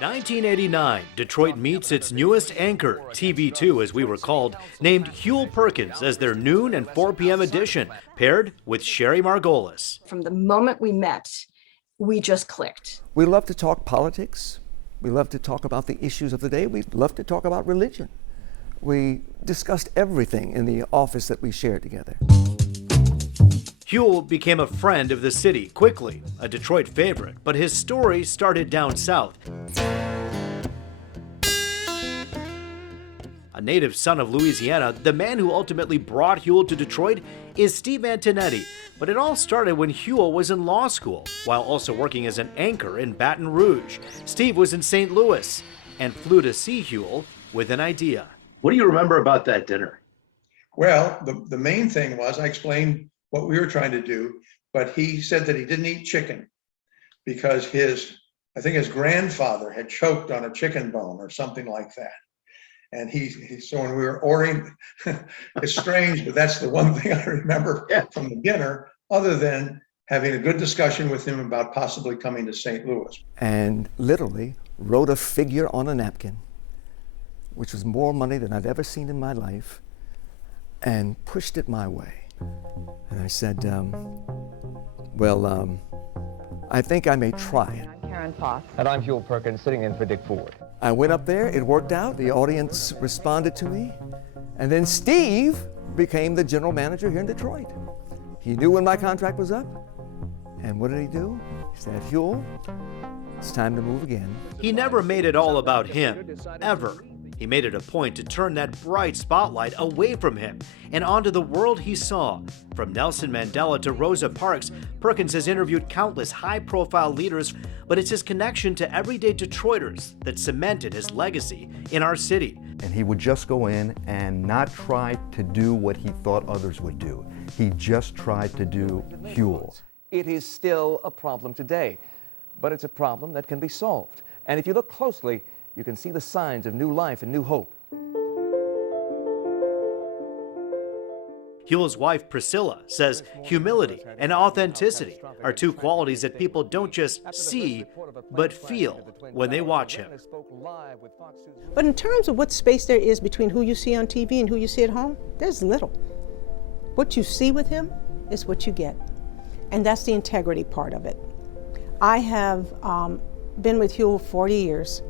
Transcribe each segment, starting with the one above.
1989, Detroit meets its newest anchor, TV2 as we were called, named Huell Perkins as their noon and 4 p.m. edition, paired with Sherry Margolis. From the moment we met, we just clicked. We love to talk politics. We love to talk about the issues of the day. We love to talk about religion. We discussed everything in the office that we shared together. Huell became a friend of the city quickly, a Detroit favorite, but his story started down south. A native son of Louisiana, the man who ultimately brought Huell to Detroit is Steve Antonetti. But it all started when Huell was in law school, while also working as an anchor in Baton Rouge. Steve was in St. Louis and flew to see Huell with an idea. What do you remember about that dinner? Well, the main thing was I explained what we were trying to do, but he said that he didn't eat chicken because I think his grandfather had choked on a chicken bone or something like that. And so when we were ordering, it's strange, but that's the one thing I remember from the dinner, other than having a good discussion with him about possibly coming to St. Louis. And literally wrote a figure on a napkin, which was more money than I'd ever seen in my life, and pushed it my way. And I said, I think I may try it. I'm Karen Foss. And I'm Huell Perkins, sitting in for Dick Ford. I went up there, it worked out, the audience responded to me, and then Steve became the general manager here in Detroit. He knew when my contract was up, and what did he do? He said, Huell, it's time to move again. He never made it all about him, ever. He made it a point to turn that bright spotlight away from him and onto the world he saw. From Nelson Mandela to Rosa Parks, Perkins has interviewed countless high-profile leaders, but it's his connection to everyday Detroiters that cemented his legacy in our city. And he would just go in and not try to do what he thought others would do. He just tried to do Huell. It is still a problem today, but it's a problem that can be solved. And if you look closely, you can see the signs of new life and new hope. Huell's wife, Priscilla, says humility and authenticity are two qualities that people don't just see, but feel when they watch him. But in terms of what space there is between who you see on TV and who you see at home, there's little. What you see with him is what you get. And that's the integrity part of it. I have been with Huell 40 years.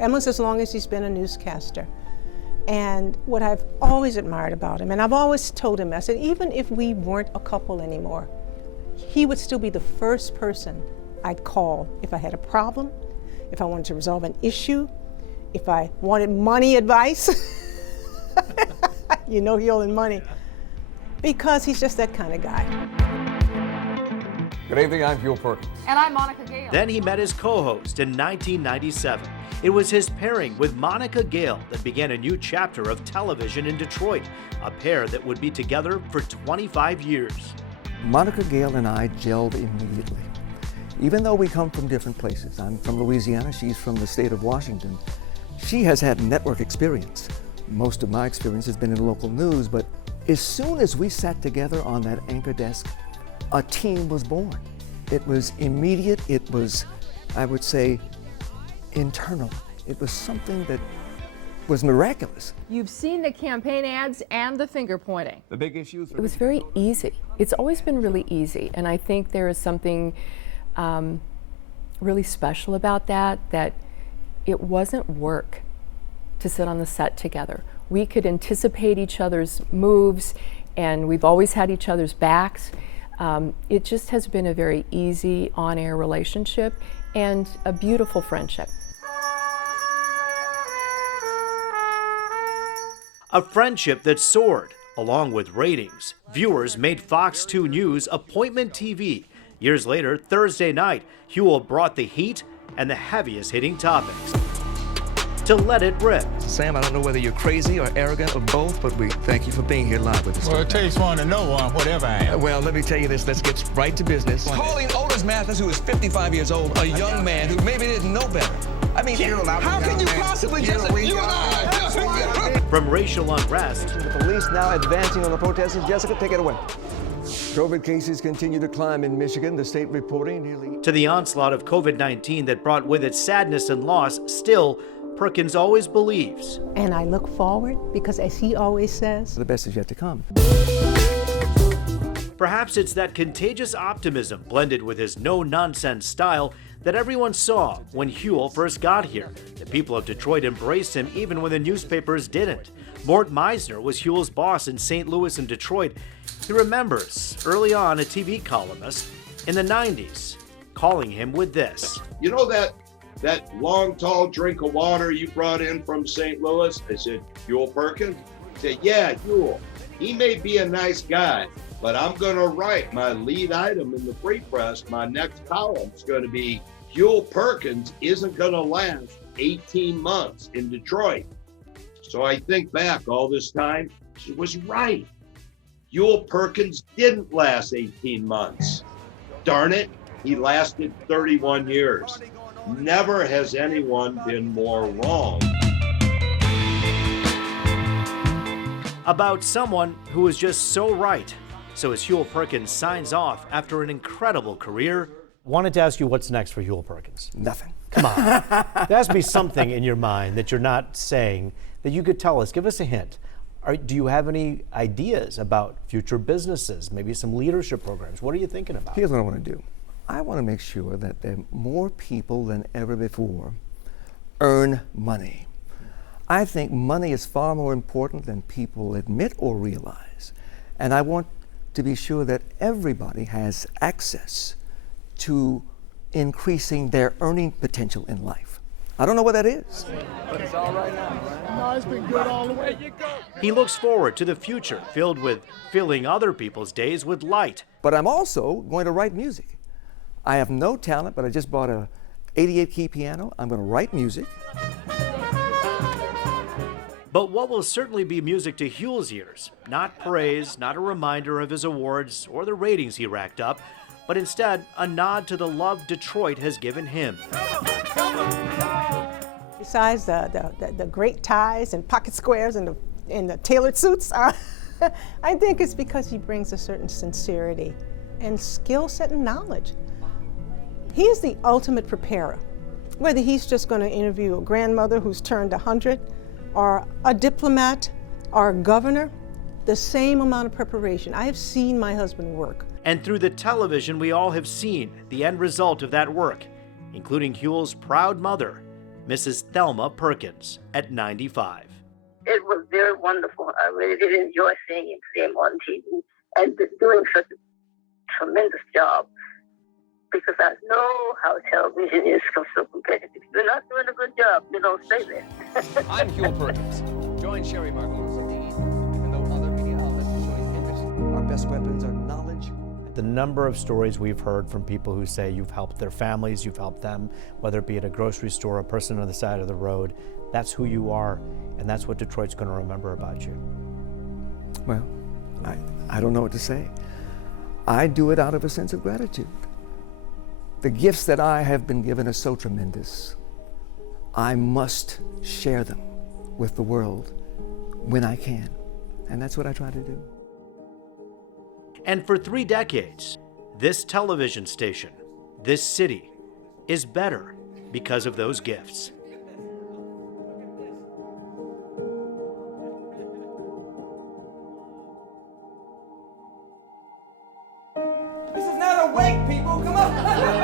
Almost as long as he's been a newscaster. And what I've always admired about him, and I've always told him, I said, even if we weren't a couple anymore, he would still be the first person I'd call if I had a problem, if I wanted to resolve an issue, if I wanted money advice. You know Huell and money. Because he's just that kind of guy. Good evening, I'm Huell Perkins. And I'm Monica Gale. Then he met his co-host in 1997. It was his pairing with Monica Gale that began a new chapter of television in Detroit, a pair that would be together for 25 years. Monica Gale and I gelled immediately. Even though we come from different places, I'm from Louisiana, she's from the state of Washington. She has had network experience. Most of my experience has been in local news, but as soon as we sat together on that anchor desk, a team was born. It was immediate, it was, I would say, internal. It was something that was miraculous. You've seen the campaign ads and the finger pointing. The big issues. It was very easy. It's always been really easy, and I think there is something really special about that it wasn't work to sit on the set together. We could anticipate each other's moves, and we've always had each other's backs. It just has been a very easy on-air relationship and a beautiful friendship. A friendship that soared, along with ratings. Viewers made Fox 2 News appointment TV. Years later, Thursday night, Huell brought the heat and the heaviest hitting topics. To Let It Rip. Sam, I don't know whether you're crazy or arrogant or both, but we thank you for being here live with us. Well, it takes one to know one, whatever I am. Well, let me tell you this, let's get right to business. Calling Otis Mathis, who is 55 years old, a young man who maybe didn't know better. I mean, how can you possibly just... From racial unrest. The police now advancing on the protesters. Jessica, take it away. COVID cases continue to climb in Michigan, the state reporting nearly... To the onslaught of COVID-19 that brought with it sadness and loss, still, Perkins always believes. And I look forward because, as he always says, The best is yet to come. Perhaps it's that contagious optimism blended with his no-nonsense style that everyone saw when Huell first got here. The people of Detroit embraced him even when the newspapers didn't. Mort Meisner was Huell's boss in St. Louis and Detroit. He remembers, early on, a TV columnist in the 90s calling him with this. You know that long, tall drink of water you brought in from St. Louis? I said, Huell Perkins? He said, yeah, Huell. He may be a nice guy, but I'm going to write my lead item in the Free Press. My next column is going to be Huell Perkins isn't going to last 18 months in Detroit. So I think back all this time, she was right. Huell Perkins didn't last 18 months. Darn it, he lasted 31 years. Never has anyone been more wrong. About someone who was just so right. So as Huell Perkins signs off after an incredible career. Wanted to ask you what's next for Huell Perkins. Nothing. Come on. There has to be something in your mind that you're not saying that you could tell us. Give us a hint. Do you have any ideas about future businesses, maybe some leadership programs? What are you thinking about? Here's what I want to do. I want to make sure that there are more people than ever before earn money. I think money is far more important than people admit or realize. And I want to be sure that everybody has access to increasing their earning potential in life. I don't know what that is. But it's all right now, right? No, it's been good all the way. You go. He looks forward to the future filled with filling other people's days with light. But I'm also going to write music. I have no talent, but I just bought a 88-key piano. I'm going to write music. But what will certainly be music to Huell's ears? Not praise, not a reminder of his awards or the ratings he racked up, but instead a nod to the love Detroit has given him. besides the great ties and pocket squares and the tailored suits, I think it's because he brings a certain sincerity and skill set and knowledge. He is the ultimate preparer. Whether he's just going to interview a grandmother who's turned 100, or a diplomat, or a governor, the same amount of preparation. I have seen my husband work. And through the television, we all have seen the end result of that work, including Huell's proud mother, Mrs. Thelma Perkins, at 95. It was very wonderful. I really did enjoy seeing him on TV and doing such a tremendous job, because I know how television is so competitive. If you're not doing a good job, you don't stay there. I'm Huell Perkins. Join Sherry Margolis. Indeed, even though other media outlets are showing interest. Our best weapons are knowledge. The number of stories we've heard from people who say you've helped their families, you've helped them, whether it be at a grocery store, a person on the side of the road, that's who you are, and that's what Detroit's going to remember about you. Well, I don't know what to say. I do it out of a sense of gratitude. The gifts that I have been given are so tremendous. I must share them with the world when I can, and that's what I try to do. And for 3 decades, this television station, this city, is better because of those gifts. This is not a wake, people. Come on.